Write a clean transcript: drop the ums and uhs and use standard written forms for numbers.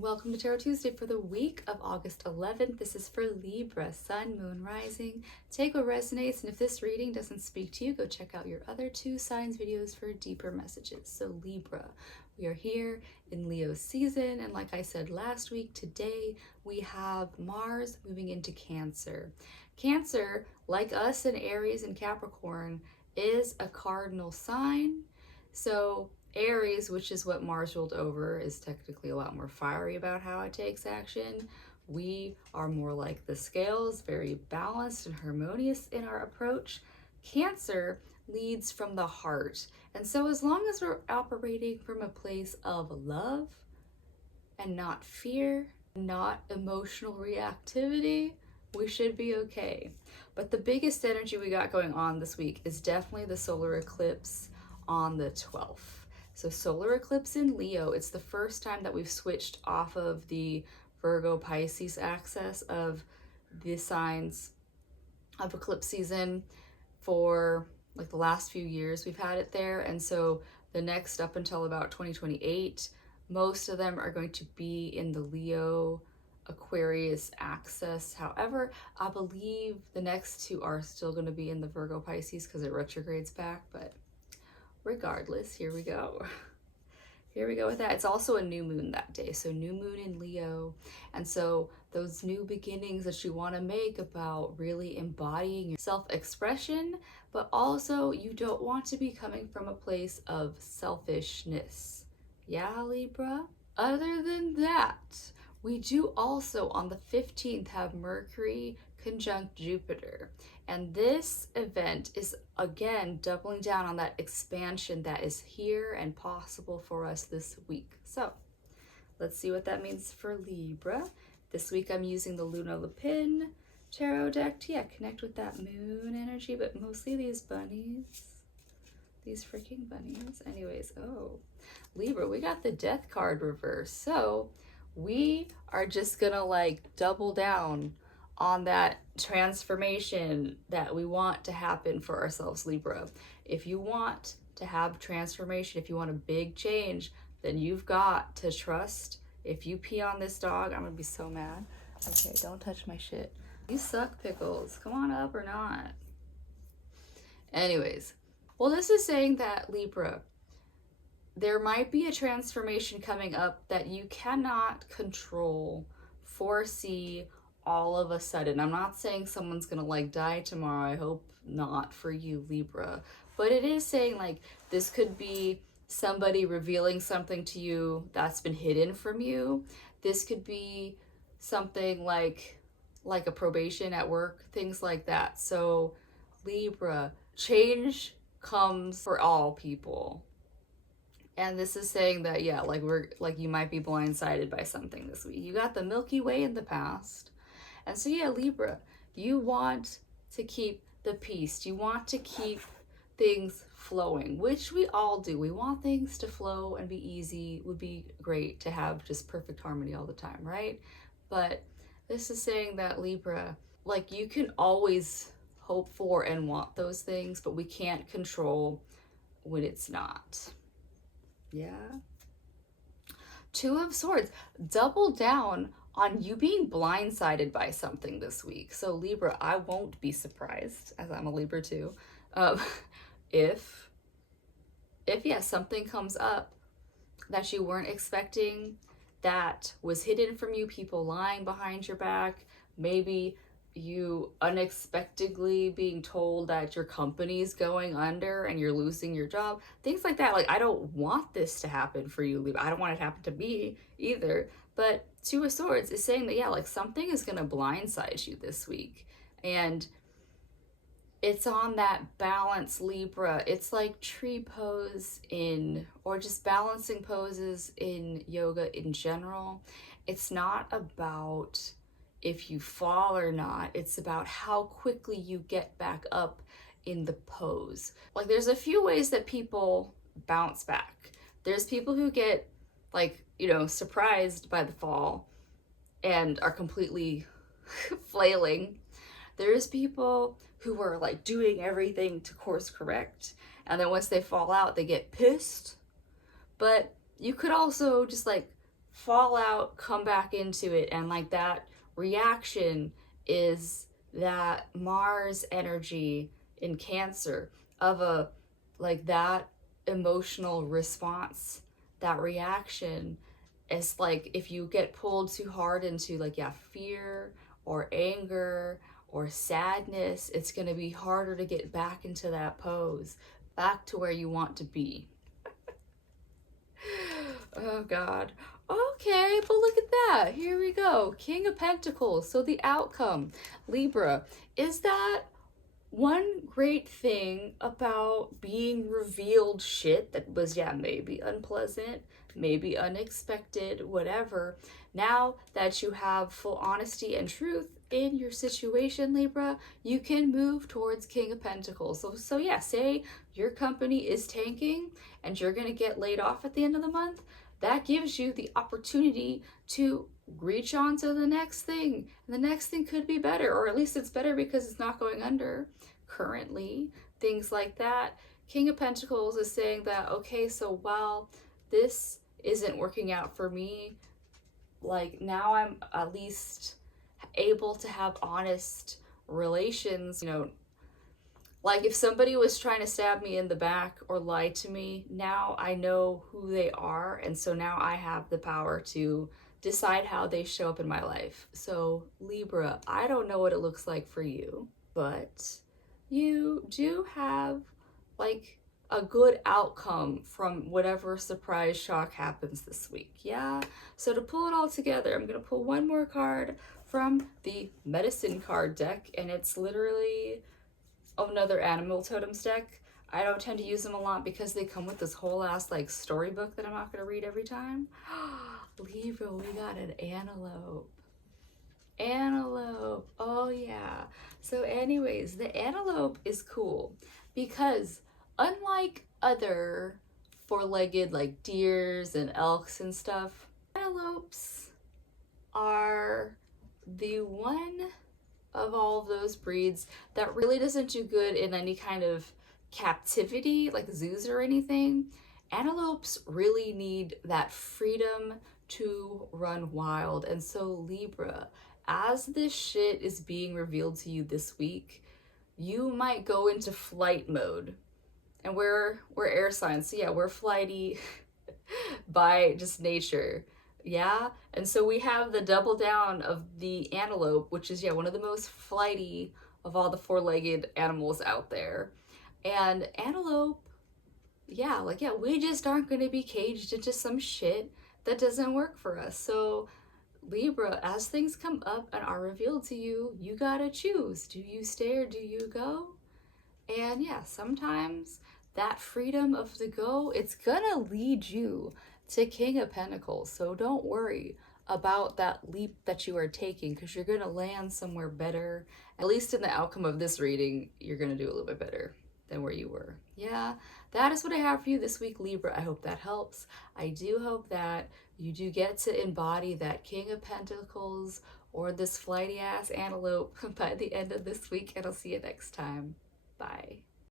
Welcome to Tarot Tuesday for the week of August 11th. This is for Libra, Sun, Moon, Rising. Take what resonates, and if this reading doesn't speak to you, go check out your other two signs videos for deeper messages. So Libra, we are here in Leo season, and like I said last week, today we have Mars moving into Cancer. Cancer, like us in Aries and Capricorn, is a cardinal sign. So Aries, which is what Mars ruled over, is technically a lot more fiery about how it takes action. We are more like the scales, very balanced and harmonious in our approach. Cancer leads from the heart. And so as long as we're operating from a place of love and not fear, not emotional reactivity, we should be okay. But the biggest energy we got going on this week is definitely the solar eclipse on the 12th. So solar eclipse in Leo, it's the first time that we've switched off of the Virgo Pisces axis of the signs of eclipse season for like the last few years we've had it there. And so the next up until about 2028, most of them are going to be in the Leo Aquarius axis. However, I believe the next two are still going to be in the Virgo Pisces because it retrogrades back, but regardless, here we go. Here we go with that. It's also a new moon that day. So new moon in Leo. And so those new beginnings that you want to make about really embodying your self-expression, but also you don't want to be coming from a place of selfishness. Yeah, Libra? Other than that, we do also on the 15th have Mercury conjunct Jupiter. And this event is again doubling down on that expansion that is here and possible for us this week. So let's see what that means for Libra. This week I'm using the Lunalapin tarot deck to connect with that moon energy, but mostly these bunnies. These freaking bunnies. Anyways, oh, Libra, we got the death card reversed. So we are just gonna like double down on that transformation that we want to happen for ourselves, Libra. If you want to have transformation, if you want a big change, then you've got to trust. If you pee on this dog, I'm gonna be so mad. Okay, don't touch my shit. You suck, Pickles. Come on up or not. Anyways, well, this is saying that, Libra, there might be a transformation coming up that you cannot control, foresee, all of a sudden. I'm not saying someone's gonna like die tomorrow. I hope not for you, Libra. But it is saying like this could be somebody revealing something to you that's been hidden from you. This could be something like a probation at work, things like that. So Libra, change comes for all people. And this is saying that, yeah, like you might be blindsided by something this week. You got the Milky Way in the past. And so, yeah, Libra, you want to keep the peace. You want to keep things flowing, which we all do. We want things to flow and be easy. It would be great to have just perfect harmony all the time, right? But this is saying that, Libra, like you can always hope for and want those things, but we can't control when it's not. Yeah. Two of Swords, double down on you being blindsided by something this week. So Libra, I won't be surprised, as I'm a Libra too, if something comes up that you weren't expecting, that was hidden from you, people lying behind your back, maybe you unexpectedly being told that your company's going under and you're losing your job, things like that. Like, I don't want this to happen for you, Libra. I don't want it to happen to me either. But Two of Swords is saying that, yeah, like something is going to blindside you this week. And it's on that balance, Libra. It's like tree pose or just balancing poses in yoga in general. It's not about if you fall or not. It's about how quickly you get back up in the pose. Like there's a few ways that people bounce back. There's people who get like, surprised by the fall and are completely flailing. There's people who are like doing everything to course correct, and then once they fall out, they get pissed. But you could also just like fall out, come back into it. And like that reaction is that Mars energy in Cancer of a like that emotional response, that reaction is like if you get pulled too hard into like, yeah, fear or anger or sadness, it's going to be harder to get back into that pose, back to where you want to be. Oh God. Okay, but look at that. Here we go. King of Pentacles. So the outcome, Libra, is that one great thing about being revealed shit that was, yeah, maybe unpleasant, maybe unexpected, whatever. Now that you have full honesty and truth in your situation, Libra, you can move towards King of Pentacles. So yeah, say your company is tanking and you're going to get laid off at the end of the month. That gives you the opportunity to reach on to the next thing. And the next thing could be better, or at least it's better because it's not going under currently, things like that. King of Pentacles is saying that, okay, so while this isn't working out for me, like now I'm at least able to have honest relations, like if somebody was trying to stab me in the back or lie to me, now I know who they are, and so now I have the power to decide how they show up in my life. So Libra, I don't know what it looks like for you, but you do have like a good outcome from whatever surprise shock happens this week. Yeah. So to pull it all together, I'm going to pull one more card from the medicine card deck, and it's literally another animal totems deck. I don't tend to use them a lot because they come with this whole ass like storybook that I'm not going to read every time. Libra, we got an antelope. Antelope. Oh yeah. So anyways, the antelope is cool because unlike other four-legged like deers and elks and stuff, antelopes are the one of all of those breeds that really doesn't do good in any kind of captivity like zoos or anything. Antelopes really need that freedom to run wild. And so Libra, as this shit is being revealed to you this week, you might go into flight mode. And we're air signs, so yeah, we're flighty by just nature. Yeah, and so we have the double down of the antelope, which is, yeah, one of the most flighty of all the four-legged animals out there. And antelope, yeah, like, yeah, we just aren't going to be caged into some shit that doesn't work for us. So Libra, as things come up and are revealed to you, you gotta choose. Do you stay or do you go? And yeah, sometimes that freedom of the go, it's gonna lead you to King of Pentacles. So don't worry about that leap that you are taking, because you're gonna land somewhere better. At least in the outcome of this reading, you're gonna do a little bit better than where you were. Yeah, that is what I have for you this week, Libra. I hope that helps. I do hope that you do get to embody that King of Pentacles or this flighty ass antelope by the end of this week, and I'll see you next time. Bye.